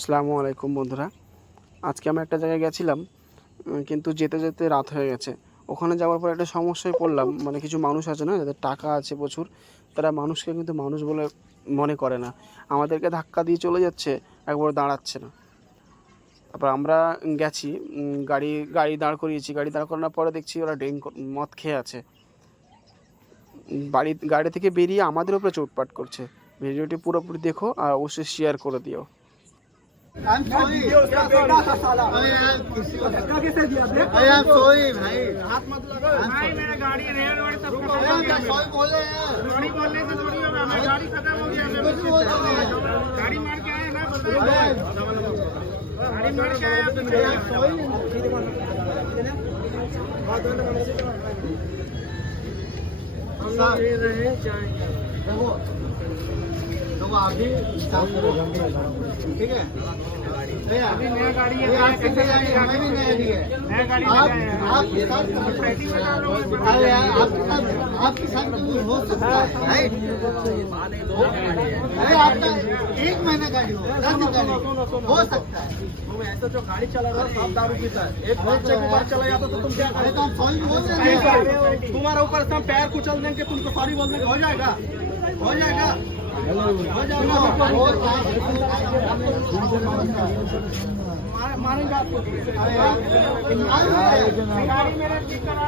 আসসালামু আলাইকুম বন্ধুরা। আজকে আমি একটা জায়গায় গেছিলাম, কিন্তু যেতে যেতে রাত হয়ে গেছে। ওখানে যাওয়ার পর একটা সমস্যায় পড়লাম। মানে কিছু মানুষ আছে না, যাদের টাকা আছে প্রচুর, তারা মানুষকে কিন্তু মানুষ বলে মনে করে না। আমাদেরকে ধাক্কা দিয়ে চলে যাচ্ছে, একবার দাঁড়াচ্ছে না। তারপর আমরা গেছি, গাড়ি গাড়ি দাঁড় করিয়েছি। গাড়ি দাঁড় করানোর পরে দেখছি ওরা মদ খেয়ে আছে। গাড়ি থেকে বেরিয়ে আমাদের উপরে চোটপাট করছে। ভিডিওটি পুরোপুরি দেখো আর অবশ্যই শেয়ার করে দিও। I'm sorry. अरे यार किसी को धक्का कैसे दिया आपने? अरे I'm sorry भाई। हाथ मत लगाओ। भाई मेरा गाड़ी रेड वाली सब खत्म हो गया। सॉरी बोले यार। सॉरी बोलने से थोड़ी होगा। हमारी गाड़ी खत्म हो गया। गाड़ी मार के आए ना बताओ। गाड़ी मार के आए तो सॉरी हम ले रहे जाएंगे। तो वो अभी स्टार्ट करो, ठीक है? अभी नया गाड़ी है, कैसे जाएंगे? हमें भी नया नहीं है, नया गाड़ी आपके साथ तो हो सकता है, राइट? अरे आपका 1 महीना गाड़ी हो, 10 गाड़ी हो सकता है। ऐसा जो गाड़ी चला रहा है आप दारू पीता है, एक बच्चे के ऊपर चला जाता तो तुम क्या करें? तो हम सॉरी बोल रहे हैं, तुम्हारे ऊपर से हम पैर कुचल देंगे, तुमको सॉरी बोलने का हो जाएगा, हो जाएगा। मारेंगे आपको। गाड़ी मेरे ठीक करा